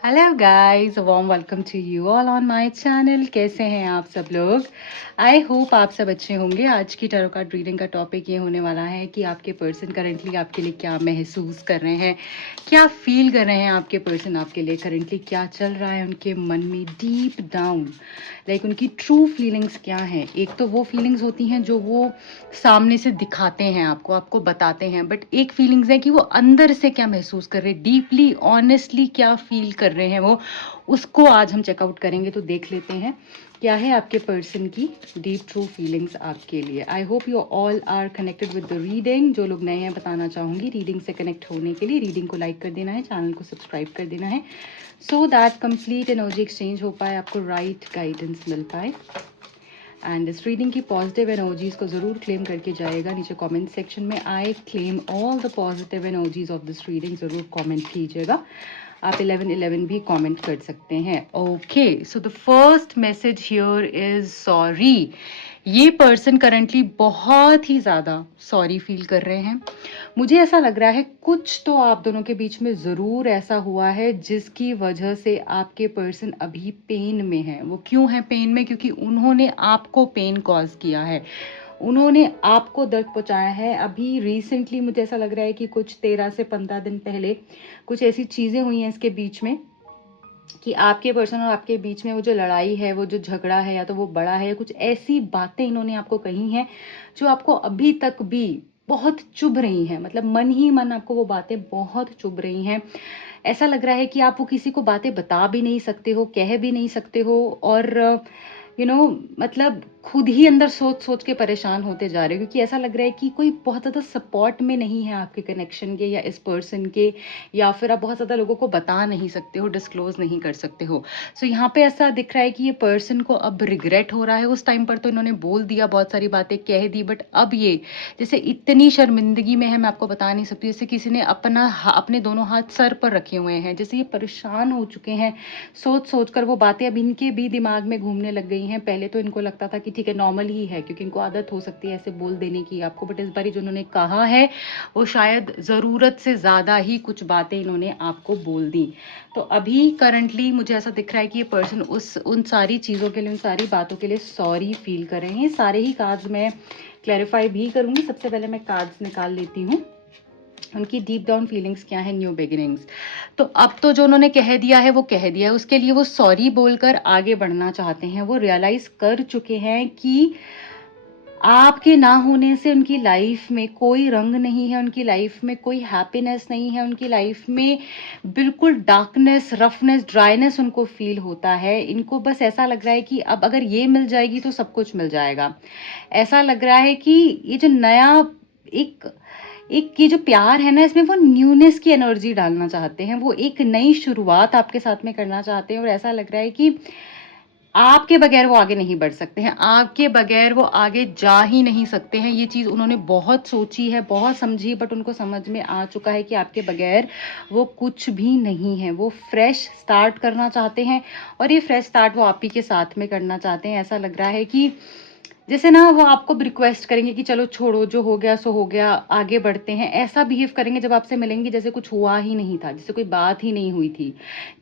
Hello guys, warm welcome to you all on my channel. कैसे हैं आप सब लोग? आई होप आप सब अच्छे होंगे। आज की टैरो कार्ड रीडिंग का टॉपिक ये होने वाला है कि आपके पर्सन करंटली आपके लिए क्या महसूस कर रहे हैं, क्या फील कर रहे हैं। आपके पर्सन आपके लिए करंटली क्या चल रहा है उनके मन में डीप डाउन, लाइक उनकी ट्रू फीलिंग्स क्या हैं। एक तो वो फीलिंग्स होती हैं जो वो सामने से दिखाते हैं, आपको आपको बताते हैं, बट एक फीलिंग्स है कि वो अंदर से क्या महसूस कर रहे हैं, डीपली ऑनेस्टली क्या फील कर रहे हैं वो, उसको आज हम चेकआउट करेंगे। तो देख लेते हैं क्या है आपके पर्सन की डीप ट्रू फीलिंग्स आपके लिए। I hope you all are connected with the reading. जो लोग नए हैं बताना चाहूँगी, रीडिंग से कनेक्ट होने के लिए रीडिंग को लाइक कर देना है, चैनल को सब्सक्राइब कर देना है, so that complete energy exchange हो पाए, आपको राइट गाइडेंस मिल पाए। एंड इस रीडिंग की पॉजिटिव एनर्जीज को ज़रूर क्लेम करके जाएगा नीचे कमेंट सेक्शन में। I claim all the positive energies of this reading, ज़रूर कमेंट कीजिएगा। आप 1111 भी कमेंट कर सकते हैं। Okay, so the first message here is sorry. ये पर्सन करंटली बहुत ही ज़्यादा सॉरी फील कर रहे हैं। मुझे ऐसा लग रहा है कुछ तो आप दोनों के बीच में ज़रूर ऐसा हुआ है जिसकी वजह से आपके पर्सन अभी पेन में है। वो क्यों है पेन में? क्योंकि उन्होंने आपको पेन कॉज किया है, उन्होंने आपको दर्द पहुंचाया है। अभी रिसेंटली मुझे ऐसा लग रहा है कि कुछ 13 से 15 दिन पहले कुछ ऐसी चीज़ें हुई हैं इसके बीच में कि आपके पर्सन और आपके बीच में वो जो लड़ाई है, वो जो झगड़ा है, या तो वो बड़ा है, कुछ ऐसी बातें इन्होंने आपको कही हैं जो आपको अभी तक भी बहुत चुभ रही हैं। मतलब मन ही मन आपको वो बातें बहुत चुभ रही हैं। ऐसा लग रहा है कि आप वो किसी को बातें बता भी नहीं सकते हो, कह भी नहीं सकते हो, और मतलब खुद ही अंदर सोच सोच के परेशान होते जा रहे हो, क्योंकि ऐसा लग रहा है कि कोई बहुत ज़्यादा सपोर्ट में नहीं है आपके कनेक्शन के या इस पर्सन के, या फिर आप बहुत ज़्यादा लोगों को बता नहीं सकते हो, डिस्क्लोज नहीं कर सकते हो। सो यहाँ पे ऐसा दिख रहा है कि ये पर्सन को अब रिग्रेट हो रहा है। उस टाइम पर तो इन्होंने बोल दिया, बहुत सारी बातें कह दी, बट अब ये जैसे इतनी शर्मिंदगी में है, मैं आपको बता नहीं सकती। जैसे किसी ने अपने दोनों हाथ सर पर रखे हुए हैं, जैसे ये परेशान हो चुके हैं। सोच सोच कर वो बातें अब इनके भी दिमाग में घूमने लग गई हैं। पहले तो इनको लगता था कि ठीक है, नॉर्मल ही है, क्योंकि इनको आदत हो सकती है ऐसे बोल देने की आपको, बट इस बार जो उन्होंने कहा है वो शायद ज़रूरत से ज़्यादा ही कुछ बातें इन्होंने आपको बोल दी। तो अभी करंटली मुझे ऐसा दिख रहा है कि ये पर्सन उन सारी चीज़ों के लिए, उन सारी बातों के लिए सॉरी फील कर रहे हैं। सारे ही कार्ड्स मैं क्लैरिफाई भी करूँगी। सबसे पहले मैं कार्ड्स निकाल लेती हूँ, उनकी डीप डाउन फीलिंग्स क्या है, न्यू बिगिनिंग्स। तो अब तो जो उन्होंने कह दिया है वो कह दिया है, उसके लिए वो सॉरी बोलकर आगे बढ़ना चाहते हैं। वो रियलाइज कर चुके हैं कि आपके ना होने से उनकी लाइफ में कोई रंग नहीं है, उनकी लाइफ में कोई हैप्पीनेस नहीं है, उनकी लाइफ में बिल्कुल डार्कनेस, रफनेस, ड्राइनेस उनको फील होता है। इनको बस ऐसा लग रहा है कि अब अगर ये मिल जाएगी तो सब कुछ मिल जाएगा। ऐसा लग रहा है कि ये जो नया एक एक ये जो प्यार है ना, इसमें वो न्यूनेस की एनर्जी डालना चाहते हैं, वो एक नई शुरुआत आपके साथ में करना चाहते हैं। और ऐसा लग रहा है कि आपके बगैर वो आगे नहीं बढ़ सकते हैं, आपके बगैर वो आगे जा ही नहीं सकते हैं। ये चीज़ उन्होंने बहुत सोची है, बहुत समझी, बट उनको समझ में आ चुका है कि आपके बगैर वो कुछ भी नहीं है। वो फ्रेश स्टार्ट करना चाहते हैं, और ये फ्रेश स्टार्ट वो आप ही के साथ में करना चाहते हैं। ऐसा लग रहा है कि जैसे ना वो आपको रिक्वेस्ट करेंगे कि चलो छोड़ो, जो हो गया सो हो गया, आगे बढ़ते हैं। ऐसा बिहेव करेंगे जब आपसे मिलेंगे जैसे कुछ हुआ ही नहीं था, जैसे कोई बात ही नहीं हुई थी।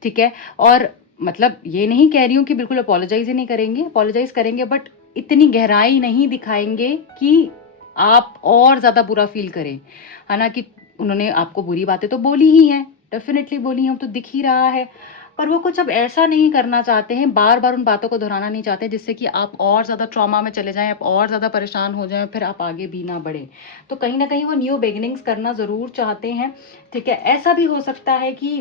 ठीक है, और मतलब ये नहीं कह रही हूँ कि बिल्कुल अपोलोजाइज ही नहीं करेंगे, अपोलोजाइज करेंगे, बट इतनी गहराई नहीं दिखाएंगे कि आप और ज़्यादा बुरा फील करें। है ना, कि उन्होंने आपको बुरी बातें तो बोली ही हैं, डेफिनेटली बोली हैं, तो दिख ही रहा है। पर वो कुछ अब ऐसा नहीं करना चाहते हैं, बार बार उन बातों को दोहराना नहीं चाहते जिससे कि आप और ज़्यादा ट्रॉमा में चले जाएं, आप और ज़्यादा परेशान हो जाएं, फिर आप आगे भी ना बढ़ें। तो कहीं ना कहीं वो न्यू बिगिनिंग्स करना ज़रूर चाहते हैं। ठीक है, ऐसा भी हो सकता है कि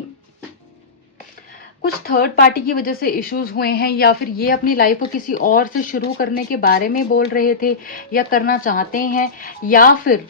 कुछ थर्ड पार्टी की वजह से इश्यूज हुए हैं, या फिर ये अपनी लाइफ को किसी और से शुरू करने के बारे में बोल रहे थे, या करना चाहते हैं, या फिर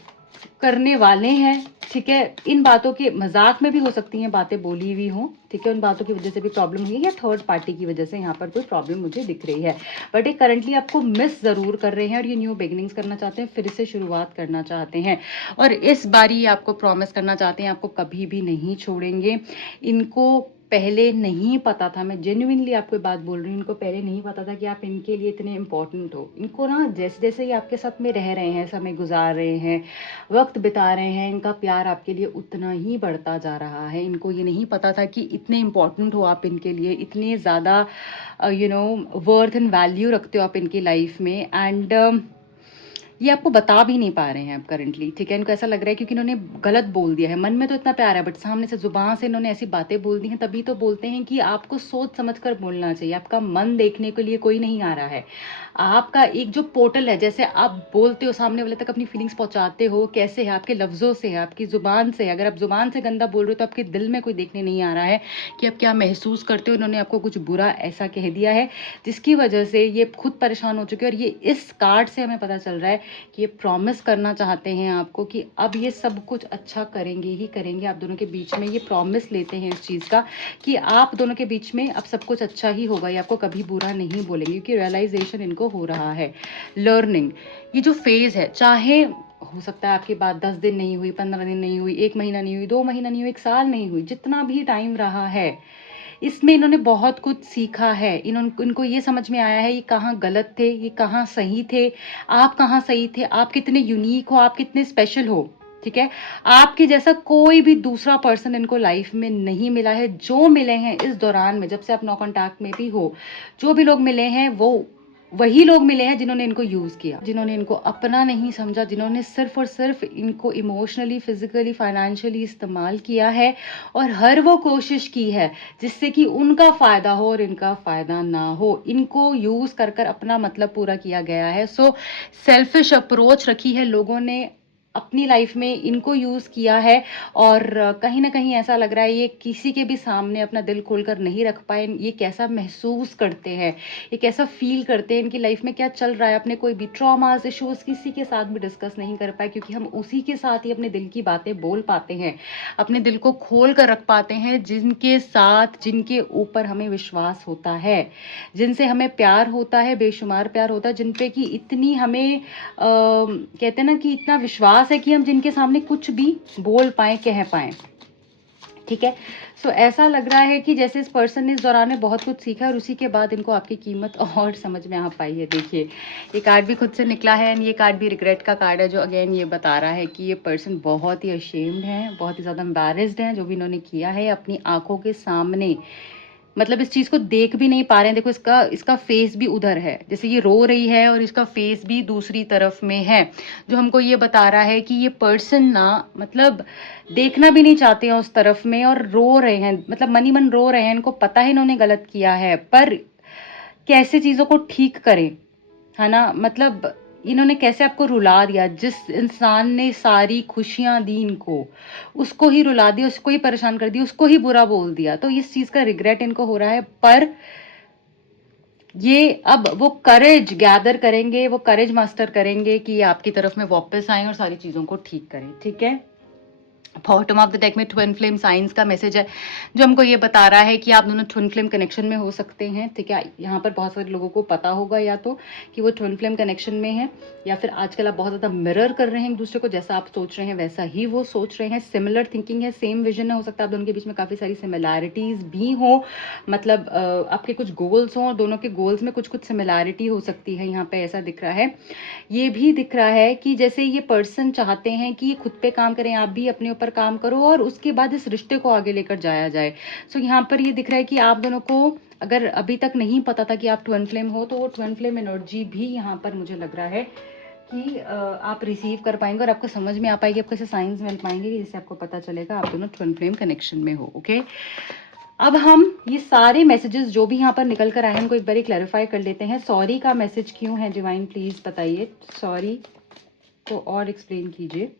करने वाले हैं। ठीक है, इन बातों के मजाक में भी हो सकती हैं बातें बोली हुई हों। ठीक है, उन बातों की वजह से भी प्रॉब्लम हुई है, या थर्ड पार्टी की वजह से यहाँ पर कोई प्रॉब्लम मुझे दिख रही है। बट ये करंटली आपको मिस ज़रूर कर रहे हैं, और ये न्यू बिगिनिंग्स करना चाहते हैं, फिर से शुरुआत करना चाहते हैं। और इस बारी ये आपको प्रॉमिस करना चाहते हैं आपको कभी भी नहीं छोड़ेंगे। इनको पहले नहीं पता था, मैं जेन्युइनली आपको बात बोल रही हूँ, इनको पहले नहीं पता था कि आप इनके लिए इतने इम्पोर्टेंट हो। इनको ना जैसे जैसे ही आपके साथ में रह रहे हैं, समय गुजार रहे हैं, वक्त बिता रहे हैं, इनका प्यार आपके लिए उतना ही बढ़ता जा रहा है। इनको ये नहीं पता था कि इतने इम्पोर्टेंट हो आप इनके लिए, इतने ज़्यादा वर्थ एंड वैल्यू रखते हो आप इनकी लाइफ में। एंड ये आपको बता भी नहीं पा रहे हैं अब करंटली, ठीक है। इनको ऐसा लग रहा है क्योंकि इन्होंने गलत बोल दिया है, मन में तो इतना प्यार है बट सामने से जुबान से इन्होंने ऐसी बातें बोल दी हैं। तभी तो बोलते हैं कि आपको सोच समझ कर बोलना चाहिए, आपका मन देखने के लिए कोई नहीं आ रहा है। आपका एक जो पोर्टल है, जैसे आप बोलते हो सामने वाले तक अपनी फीलिंग्स पहुंचाते हो, कैसे है आपके लफ्ज़ों से है, आपकी ज़ुबान से है। अगर आप ज़ुबान से गंदा बोल रहे हो तो आपके दिल में कोई देखने नहीं आ रहा है कि आप क्या महसूस करते हो। इन्होंने आपको कुछ बुरा ऐसा कह दिया है जिसकी वजह से ये खुद परेशान हो चुके हैं। और ये इस कार्ड से हमें पता चल रहा है कि ये प्रॉमिस करना चाहते हैं आपको कि अब ये सब कुछ अच्छा करेंगे ही करेंगे। आप दोनों के बीच में ये प्रॉमिस लेते हैं इस चीज़ का कि आप दोनों के बीच में अब सब कुछ अच्छा ही होगा, ये आपको कभी बुरा नहीं बोलेंगे, क्योंकि रियलाइजेशन इनको हो रहा है। लर्निंग, ये जो फेज़ है, चाहे हो सकता है आपकी बात 10 दिन नहीं हुई, 15 दिन नहीं हुई, 1 महीना नहीं हुई, 2 महीना नहीं हुई, 1 साल नहीं हुई, जितना भी टाइम रहा है, इसमें इन्होंने बहुत कुछ सीखा है। इनको ये समझ में आया है ये कहाँ गलत थे, ये कहाँ सही थे, आप कहाँ सही थे, आप कितने यूनिक हो, आप कितने स्पेशल हो, ठीक है। आपके जैसा कोई भी दूसरा पर्सन इनको लाइफ में नहीं मिला है। जो मिले हैं इस दौरान में, जब से आप नो कॉन्टैक्ट में भी हो, जो भी लोग मिले हैं वो वही लोग मिले हैं जिन्होंने इनको यूज़ किया, जिन्होंने इनको अपना नहीं समझा, जिन्होंने सिर्फ और सिर्फ इनको इमोशनली, फिजिकली, फाइनेंशियली इस्तेमाल किया है। और हर वो कोशिश की है जिससे कि उनका फ़ायदा हो और इनका फ़ायदा ना हो। इनको यूज़ कर कर अपना मतलब पूरा किया गया है। सो सेल्फिश अप्रोच रखी है लोगों ने अपनी लाइफ में, इनको यूज़ किया है। और कहीं ना कहीं ऐसा लग रहा है ये किसी के भी सामने अपना दिल खोलकर नहीं रख पाए। ये कैसा महसूस करते हैं, ये कैसा फील करते हैं, इनकी लाइफ में क्या चल रहा है, अपने कोई भी ट्रॉमास, इश्यूज किसी के साथ भी डिस्कस नहीं कर पाए, क्योंकि हम उसी के साथ ही अपने दिल की बातें बोल पाते हैं, अपने दिल को खोल कर रख पाते हैं, जिनके साथ, जिनके ऊपर हमें विश्वास होता है, जिनसे हमें प्यार होता है, बेशुमार प्यार होता है, जिन पे कि इतनी हमें कहते हैं ना कि इतना विश्वास है कि हम जिनके सामने कुछ भी बोल पाएं, कह पाएं, ठीक है। सो ऐसा लग रहा है कि जैसे इस पर्सन ने इस दौरान में बहुत कुछ सीखा और उसी के बाद इनको आपकी कीमत और समझ में आ पाई है। देखिए ये कार्ड भी खुद से निकला है एंड ये कार्ड भी रिग्रेट का कार्ड है, जो अगेन ये बता रहा है कि ये पर्सन बहुत ही अशेम्ड है, बहुत ही ज़्यादा एम्बैरेस्ड है जो भी इन्होंने किया है अपनी आंखों के सामने। मतलब इस चीज़ को देख भी नहीं पा रहे हैं। देखो इसका इसका फेस भी उधर है, जैसे ये रो रही है और इसका फेस भी दूसरी तरफ में है, जो हमको ये बता रहा है कि ये पर्सन ना मतलब देखना भी नहीं चाहते हैं उस तरफ में और रो रहे हैं, मतलब मन ही मन रो रहे हैं। इनको पता है इन्होंने गलत किया है, पर कैसे चीज़ों को ठीक करें, है ना। मतलब इन्होंने कैसे आपको रुला दिया, जिस इंसान ने सारी खुशियां दी इनको, उसको ही रुला दिया, उसको ही परेशान कर दिया, उसको ही बुरा बोल दिया। तो इस चीज़ का रिग्रेट इनको हो रहा है। पर ये अब वो करेज गैदर करेंगे, वो करेज मास्टर करेंगे कि आपकी तरफ में वापस आएं और सारी चीज़ों को ठीक करें, ठीक है। बॉटम ऑफ द डेक में ट्विन फ्लेम साइंस का मैसेज है, जो हमको ये बता रहा है कि आप दोनों ट्विन फ्लेम कनेक्शन में हो सकते हैं, ठीक है। यहाँ पर बहुत सारे लोगों को पता होगा या तो कि वो ट्विन फ्लेम कनेक्शन में है, या फिर आजकल आप बहुत ज़्यादा मिरर कर रहे हैं एक दूसरे को, जैसा आप सोच रहे हैं वैसा ही वो सोच रहे हैं, सिमिलर थिंकिंग है, सेम विजन है। हो सकता है आप दोनों के बीच में काफ़ी सारी सिमिलैरिटीज़ भी हो, मतलब आपके कुछ गोल्स हों और दोनों के गोल्स में कुछ कुछ सिमिलैरिटी हो सकती है। यहाँ पे ऐसा दिख रहा है। ये भी दिख रहा है कि जैसे ये पर्सन चाहते हैं कि ये खुद पे काम करें, आप भी अपने ऊपर काम करो और उसके बाद इस रिश्ते को आगे लेकर जाया जाए। सो यहाँ पर ये दिख रहा है कि आप दोनों को अगर अभी तक नहीं पता था कि आप ट्विन फ्लेम हो, तो वो ट्विन फ्लेम एनर्जी भी यहाँ पर मुझे लग रहा है कि आप रिसीव कर पाएंगे और आपको समझ में आ पाएगी, आपको ऐसे साइंस मिल पाएंगे जिससे आपको पता चलेगा आप दोनों ट्विन फ्लेम कनेक्शन में हो, ओके। अब हम ये सारे मैसेजेस जो भी यहाँ पर निकल कर आए हैं उनको एक बार क्लैरिफाई कर लेते हैं। सॉरी का मैसेज क्यों है डिवाइन, प्लीज बताइए। सॉरी को और एक्सप्लेन कीजिए।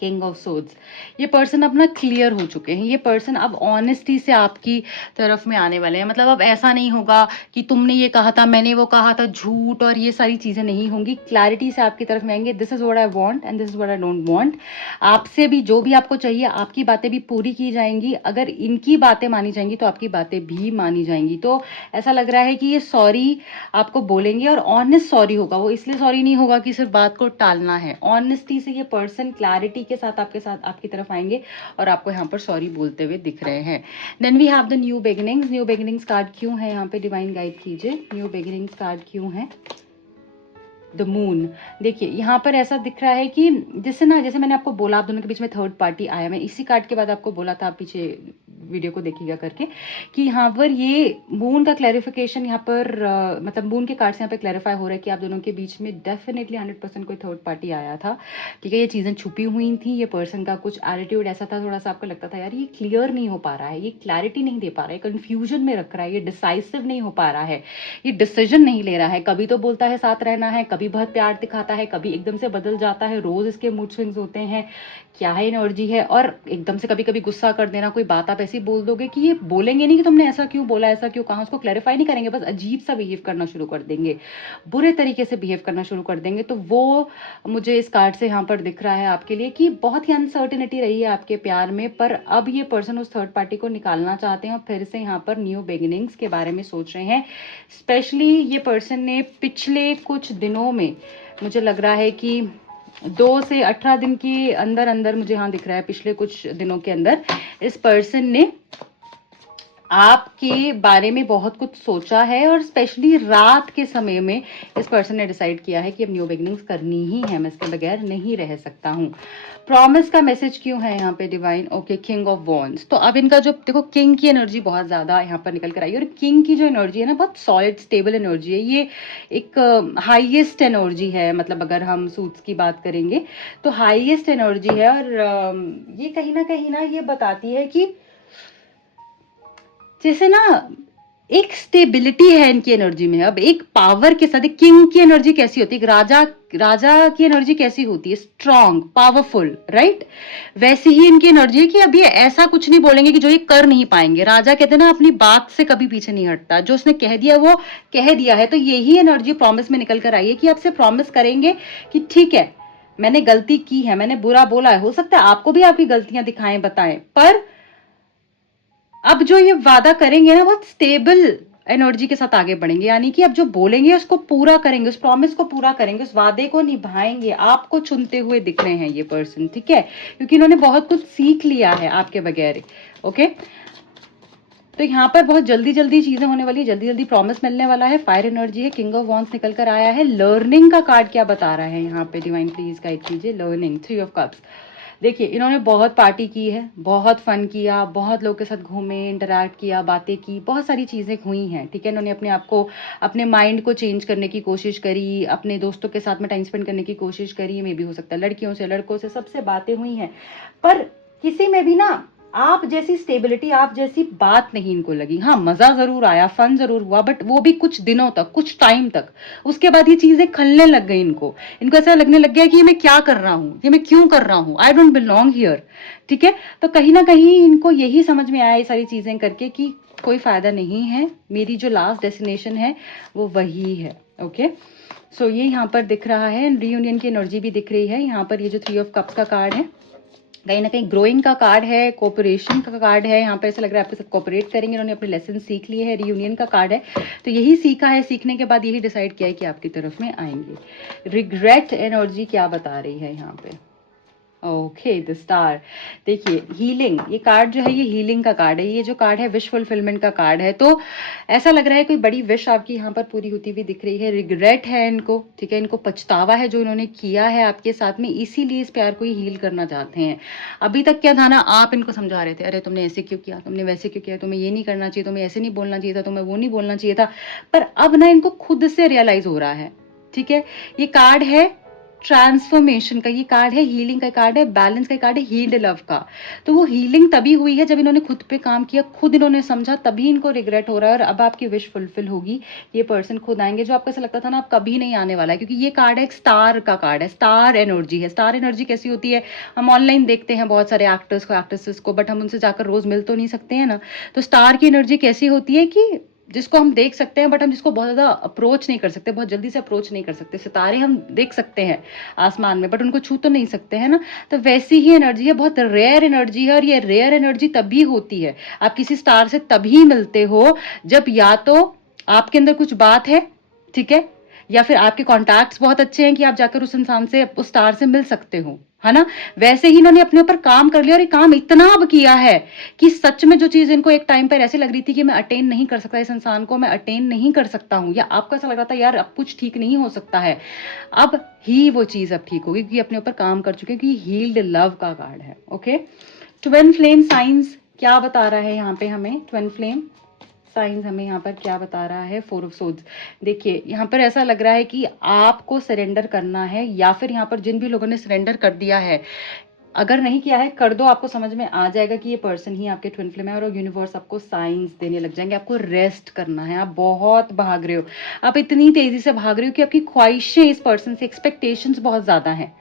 किंग ऑफ सोर्ड्स, ये पर्सन अपना क्लियर हो चुके हैं। ये पर्सन अब ऑनेस्टी से आपकी तरफ में आने वाले हैं। मतलब अब ऐसा नहीं होगा कि तुमने ये कहा था, मैंने वो कहा था, झूठ और ये सारी चीज़ें नहीं होंगी। क्लैरिटी से आपकी तरफ में आएंगे। This is what I want and this is what I don't want. आपसे भी जो भी आपको चाहिए, आपकी बातें भी पूरी की जाएंगी। अगर इनकी बातें मानी जाएंगी तो आपकी बातें भी मानी जाएंगी। तो ऐसा लग रहा है कि ये सॉरी आपको बोलेंगे और ऑनेस्ट सॉरी होगा। वो इसलिए सॉरी नहीं होगा कि सिर्फ बात को टालना है। ऑनेस्टी से ये पर्सन क्लैरिटी क्लैरिटी के साथ आपकी तरफ आएंगे और आपको यहाँ पर सॉरी बोलते हुए दिख रहे हैं। Then we have the new beginnings. New beginnings card क्यों है यहाँ पे, डिवाइन गाइड कीजिए। न्यू बिगिनिंग्स कार्ड क्यों है? The moon. देखिए यहाँ पर ऐसा दिख रहा है कि जैसे मैंने आपको बोला आप दोनों के बीच में थर्ड पार्टी आया, मैं इसी कार्ड के बाद आपको बोला था, आप पीछे वीडियो को देखिएगा करके, कि यहाँ पर ये मून का क्लैरिफिकेशन यहाँ पर मतलब मून के कार्ड से यहाँ पे क्लैरिफाई हो रहा है कि आप दोनों के बीच में डेफिनेटली 100% कोई थर्ड पार्टी आया था। ठीक है, ये चीज़ें छुपी हुई थी, ये पर्सन का कुछ एटीट्यूड ऐसा था, थोड़ा सा आपको लगता था यार ये क्लियर नहीं हो पा रहा है, ये क्लैरिटी नहीं दे पा रहा है, कंफ्यूजन में रख रहा है, ये डिसाइसिव नहीं हो पा रहा है, ये डिसीजन नहीं ले रहा है, कभी तो बोलता है साथ रहना है, कभी बहुत प्यार दिखाता है, कभी एकदम से बदल जाता है, रोज इसके मूड स्विंग्स होते हैं, क्या है एनर्जी है। और एकदम से कभी कभी गुस्सा कर देना, कोई बात आप ऐसी बोल दोगे कि ये बोलेंगे नहीं कि तुमने ऐसा क्यों बोला, ऐसा क्यों कहा, उसको क्लैरिफाई नहीं करेंगे, बस अजीब सा बिहेव करना शुरू कर देंगे, बुरे तरीके से बिहेव करना शुरू कर देंगे। तो वो मुझे इस कार्ड से यहाँ पर दिख रहा है आपके लिए कि बहुत ही अनसर्टेनिटी रही है आपके प्यार में, पर अब ये पर्सन उस थर्ड पार्टी को निकालना चाहते हैं और फिर से यहाँ पर न्यू बिगिनिंग्स के बारे में सोच रहे हैं। स्पेशली ये पर्सन ने पिछले कुछ दिनों में मुझे लग रहा है कि 2 से 18 दिन के अंदर अंदर मुझे यहाँ दिख रहा है, पिछले कुछ दिनों के अंदर इस पर्सन ने आपके बारे में बहुत कुछ सोचा है और स्पेशली रात के समय में इस पर्सन ने डिसाइड किया है कि अब न्यू बिगिनिंग्स करनी ही है, मैं इसके बगैर नहीं रह सकता हूँ। प्रॉमिस का मैसेज क्यों है यहाँ पे divine? Okay, king of wands. तो अब इनका जो देखो किंग की एनर्जी बहुत ज्यादा यहाँ पर निकल कर आई, और किंग की जो एनर्जी है ना बहुत सॉलिड स्टेबल एनर्जी है, ये एक हाईएस्ट एनर्जी है, मतलब अगर हम सूट्स की बात करेंगे तो हाईएस्ट एनर्जी है। और ये कहीं ना ये बताती है कि जैसे ना एक स्टेबिलिटी है इनकी एनर्जी में। अब एक पावर के साथ, एक किंग की एनर्जी कैसी होती है, राजा की एनर्जी कैसी होती है, स्ट्रॉन्ग, पावरफुल, राइट? वैसी ही इनकी एनर्जी है कि अब ये ऐसा कुछ नहीं बोलेंगे कि जो ये कर नहीं पाएंगे। राजा कहते हैं ना अपनी बात से कभी पीछे नहीं हटता, जो उसने कह दिया वो कह दिया है। तो यही एनर्जी प्रॉमिस में निकल कर आई है कि आपसे प्रॉमिस करेंगे कि ठीक है मैंने गलती की है, मैंने बुरा बोला है, हो सकता है आपको भी आपकी गलतियां दिखाएं, बताएं, पर अब जो ये वादा करेंगे ना बहुत स्टेबल एनर्जी के साथ आगे बढ़ेंगे, यानी कि अब जो बोलेंगे उसको पूरा करेंगे, उस प्रॉमिस को पूरा करेंगे, उस वादे को निभाएंगे। आपको चुनते हुए दिख रहे हैं ये पर्सन, ठीक है, क्योंकि इन्होंने बहुत कुछ सीख लिया है आपके बगैर। ओके, तो यहाँ पर बहुत जल्दी चीजें होने वाली है, जल्दी प्रॉमिस मिलने वाला है। फायर एनर्जी है, किंग ऑफ वॉन्ड्स निकल कर आया है। लर्निंग का कार्ड क्या बता रहा है यहाँ पे डिवाइन, प्लीज गाइड कीजिए। Learning, 3 of cups. देखिए इन्होंने बहुत पार्टी की है, बहुत फन किया, बहुत लोगों के साथ घूमे, इंटरैक्ट किया, बातें की, बहुत सारी चीज़ें हुई हैं, ठीक है। इन्होंने अपने आप को, अपने माइंड को चेंज करने की कोशिश करी, अपने दोस्तों के साथ में टाइम स्पेंड करने की कोशिश करी, मे भी हो सकता है लड़कियों से, लड़कों से, सबसे बातें हुई हैं, पर किसी में भी ना आप जैसी स्टेबिलिटी, आप जैसी बात नहीं इनको लगी। हाँ, मजा जरूर आया, फन जरूर हुआ, बट वो भी कुछ दिनों तक, कुछ टाइम तक। उसके बाद ये चीजें खलने लग गई इनको ऐसा लगने लग गया कि ये मैं क्या कर रहा हूँ, ये मैं क्यों कर रहा हूँ, आई डोंट बिलोंग हियर, ठीक है। तो कहीं ना कहीं इनको यही समझ में आया ये सारी चीजें करके कि कोई फायदा नहीं है, मेरी जो लास्ट डेस्टिनेशन है वो वही है। ओके, सो ये यहाँ पर दिख रहा है, रीयूनियन की एनर्जी भी दिख रही है यहाँ पर। ये जो 3 ऑफ कप्स का कार्ड है, कहीं ना कहीं ग्रोइंग का कार्ड है, कोऑपरेशन का कार्ड है। यहाँ पे ऐसा लग रहा है आपके साथ कोऑपरेट करेंगे, उन्होंने अपने लेसन सीख लिए हैं। रियूनियन का कार्ड है, तो यही सीखा है, सीखने के बाद यही डिसाइड किया है कि आपकी तरफ में आएंगे। रिग्रेट एनर्जी क्या बता रही है यहाँ पे? Okay, the star. देखिए हीलिंग, ये कार्ड जो है ये हीलिंग का कार्ड है। ये जो कार्ड है विश फुलफिलमेंट का कार्ड है, तो ऐसा लग रहा है कोई बड़ी विश आपकी यहाँ पर पूरी होती हुई दिख रही है। रिग्रेट है इनको, ठीक है, इनको पछतावा है जो इन्होंने किया है आपके साथ में, इसीलिए इस प्यार को ही हील करना चाहते हैं। अभी तक क्या था ना, आप इनको समझा रहे थे, अरे तुमने ऐसे क्यों किया, तुमने वैसे क्यों किया, तुम्हें ये नहीं करना चाहिए, तुम्हें ऐसे नहीं बोलना चाहिए था, तुम्हें वो नहीं बोलना चाहिए था, पर अब ना इनको खुद से रियलाइज हो रहा है, ठीक है। ये कार्ड है ट्रांसफॉर्मेशन का, ये कार्ड है हीलिंग का कार्ड है, बैलेंस का कार्ड है, हील्ड लव का। तो वो हीलिंग तभी हुई है जब इन्होंने खुद पे काम किया, खुद इन्होंने समझा, तभी इनको रिग्रेट हो रहा है। और अब आपकी विश फुलफिल होगी, ये पर्सन खुद आएंगे। जो आपको ऐसा लगता था ना आप कभी नहीं आने वाला है, क्योंकि ये कार्ड है एक स्टार का कार्ड है, स्टार एनर्जी है। स्टार एनर्जी कैसी होती है, हम ऑनलाइन देखते हैं बहुत सारे एक्टर्स को, एक्ट्रेसेस को, बट हम उनसे जाकर रोज मिल तो नहीं सकते हैं ना। तो स्टार की एनर्जी कैसी होती है कि जिसको हम देख सकते हैं, बट हम जिसको बहुत ज़्यादा अप्रोच नहीं कर सकते, बहुत जल्दी से अप्रोच नहीं कर सकते। सितारे हम देख सकते हैं आसमान में, बट उनको छू तो नहीं सकते हैं ना। तो वैसी ही एनर्जी है, बहुत रेयर एनर्जी है। और ये रेयर एनर्जी तभी होती है, आप किसी स्टार से तभी मिलते हो जब या तो आपके अंदर कुछ बात है, ठीक है, या फिर आपके कॉन्टैक्ट्स बहुत अच्छे हैं कि आप जाकर उस इंसान से, उस स्टार से मिल सकते हो, है ना। वैसे ही इन्होंने अपने ऊपर काम कर लिया और ये काम इतना अब किया है कि सच में जो चीज इनको एक टाइम पर ऐसे लग रही थी कि मैं अटेन नहीं कर सकता इस इंसान को, मैं अटेन नहीं कर सकता हूं, या आपको ऐसा लग रहा था यार अब कुछ ठीक नहीं हो सकता है, अब ही वो चीज अब ठीक होगी क्योंकि अपने ऊपर काम कर चुके हैं, क्योंकि हील्ड लव का कार्ड है। ओके, ट्विन फ्लेम साइंस क्या बता रहा है यहाँ पे हमें, ट्विन फ्लेम साइंस हमें यहाँ पर क्या बता रहा है, फोर ऑफ सोर्ड्स। देखिए यहाँ पर ऐसा लग रहा है कि आपको सरेंडर करना है, या फिर यहाँ पर जिन भी लोगों ने सरेंडर कर दिया है, अगर नहीं किया है कर दो, आपको समझ में आ जाएगा कि ये पर्सन ही आपके ट्विन फ्लेम है, और यूनिवर्स आपको साइंस देने लग जाएंगे। आपको रेस्ट करना है, आप बहुत भाग रहे हो, आप इतनी तेजी से भाग रहे हो कि आपकी ख्वाहिशें इस पर्सन से, एक्सपेक्टेशंस बहुत ज्यादा हैं।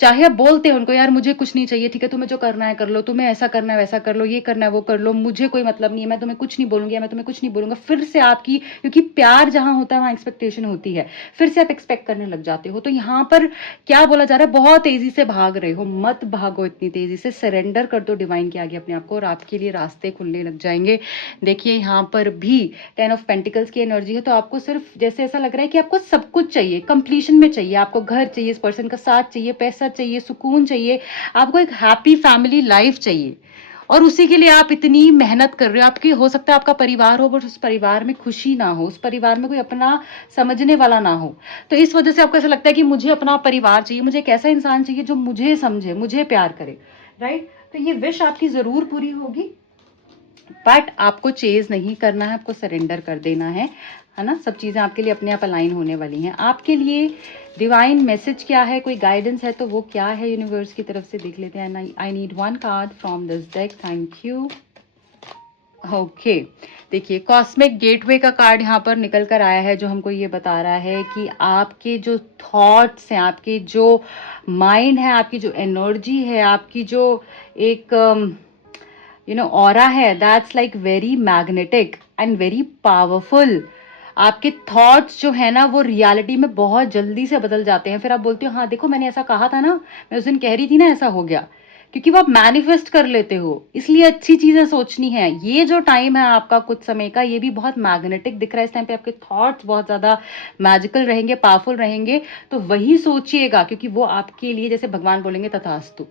चाहे आप बोलते हो उनको यार मुझे कुछ नहीं चाहिए, ठीक है तुम्हें जो करना है कर लो, तुम्हें ऐसा करना है वैसा कर लो, ये करना है वो कर लो, मुझे कोई मतलब नहीं है, मैं तुम्हें कुछ नहीं बोलूंगी, मैं तुम्हें कुछ नहीं बोलूंगा, फिर से आपकी, क्योंकि प्यार जहां होता है वहां एक्सपेक्टेशन होती है, फिर से आप एक्सपेक्ट करने लग जाते हो। तो यहाँ पर क्या बोला जा रहा है, बहुत तेजी से भाग रहे हो, मत भागो इतनी तेजी से, सरेंडर कर दो डिवाइन के आगे अपने आप को, और आपके लिए रास्ते खुलने लग जाएंगे। देखिए यहाँ पर भी 10 ऑफ पेंटिकल्स की एनर्जी है, तो आपको सिर्फ जैसे ऐसा लग रहा है कि आपको सब कुछ चाहिए, कंप्लीशन में चाहिए, आपको घर चाहिए, इस पर्सन का साथ चाहिए, पैसा चाहिए, सुकून चाहिए, आपको एक हैप्पी फैमिली लाइफ चाहिए, और उसी के लिए आप इतनी मेहनत कर रहे हो। आपकी हो सकता है आपका परिवार हो बट उस परिवार में खुशी ना हो, उस परिवार में कोई अपना समझने वाला ना हो, तो इस वजह से आपको ऐसा लगता है कि मुझे अपना परिवार चाहिए, मुझे एक ऐसा इंसान चाहिए जो मुझे समझे, मुझे प्यार करे, राइट। तो ये विश आपकी जरूर पूरी होगी, बट आपको चेज नहीं करना है, आपको सरेंडर कर देना है ना। सब चीजें आपके लिए अपने आप अलाइन होने वाली हैं। आपके लिए डिवाइन मैसेज क्या है, कोई गाइडेंस है तो वो क्या है यूनिवर्स की तरफ से, देख लेते हैं। I need one card from this deck, thank you. Okay, देखिए कॉस्मिक गेटवे का कार्ड यहाँ पर निकल कर आया है, जो हमको ये बता रहा है कि आपके जो थॉट्स हैं, आपके जो माइंड है, आपकी जो एनर्जी है, आपकी जो एक ऑरा है, that's like very magnetic and very powerful. आपके थॉट्स जो है ना वो रियलिटी में बहुत जल्दी से बदल जाते हैं, फिर आप बोलते हो हाँ देखो मैंने ऐसा कहा था ना, मैं उस दिन कह रही थी ना, ऐसा हो गया, क्योंकि वो आप मैनिफेस्ट कर लेते हो। इसलिए अच्छी चीजें सोचनी है। ये जो टाइम है आपका कुछ समय का, ये भी बहुत मैग्नेटिक दिख रहा है। इस टाइम पे आपके थॉट्स बहुत ज्यादा मैजिकल रहेंगे, पावरफुल रहेंगे, तो वही सोचिएगा, क्योंकि वो आपके लिए जैसे भगवान बोलेंगे तथास्तु,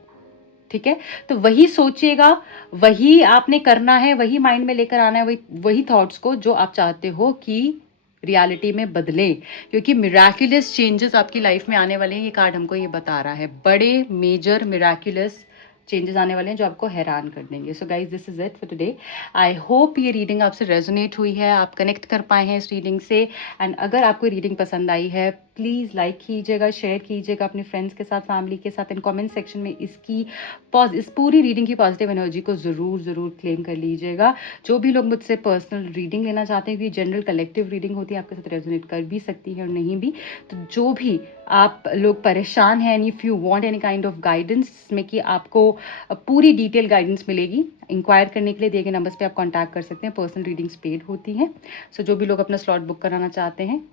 ठीक है। तो वही सोचिएगा, वही आपने करना है, वही माइंड में लेकर आना है, वही वही थॉट्स को जो आप चाहते हो कि रियलिटी में बदले, क्योंकि मिराक्युलस चेंजेस आपकी लाइफ में आने वाले हैं। ये कार्ड हमको ये बता रहा है, बड़े मेजर मिराक्युलस चेंजेस आने वाले हैं जो आपको हैरान कर देंगे। So guys this is it for today. I hope ये रीडिंग आपसे रेजोनेट हुई है, आप कनेक्ट कर पाए हैं इस रीडिंग से। एंड अगर आपको रीडिंग पसंद आई है, प्लीज़ लाइक कीजिएगा, शेयर कीजिएगा अपने फ्रेंड्स के साथ, फैमिली के साथ, एंड कमेंट सेक्शन में इस पूरी रीडिंग की पॉजिटिव एनर्जी को ज़रूर क्लेम कर लीजिएगा। जो भी लोग मुझसे पर्सनल रीडिंग लेना चाहते हैं, क्योंकि जनरल कलेक्टिव रीडिंग होती है, आपके साथ रेजोनेट कर भी सकती है और नहीं भी। तो जो भी आप लोग परेशान हैं, if you want any kind of guidance में कि आपको पूरी डिटेल गाइडेंस मिलेगी, इंक्वायर करने के लिए दिए गए नंबर्स पे आप कांटेक्ट कर सकते हैं। पर्सनल रीडिंग्स पेड होती हैं। सो जो भी लोग अपना स्लॉट बुक कराना चाहते हैं,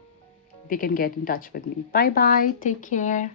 they can get in touch with me. Bye bye. Take care.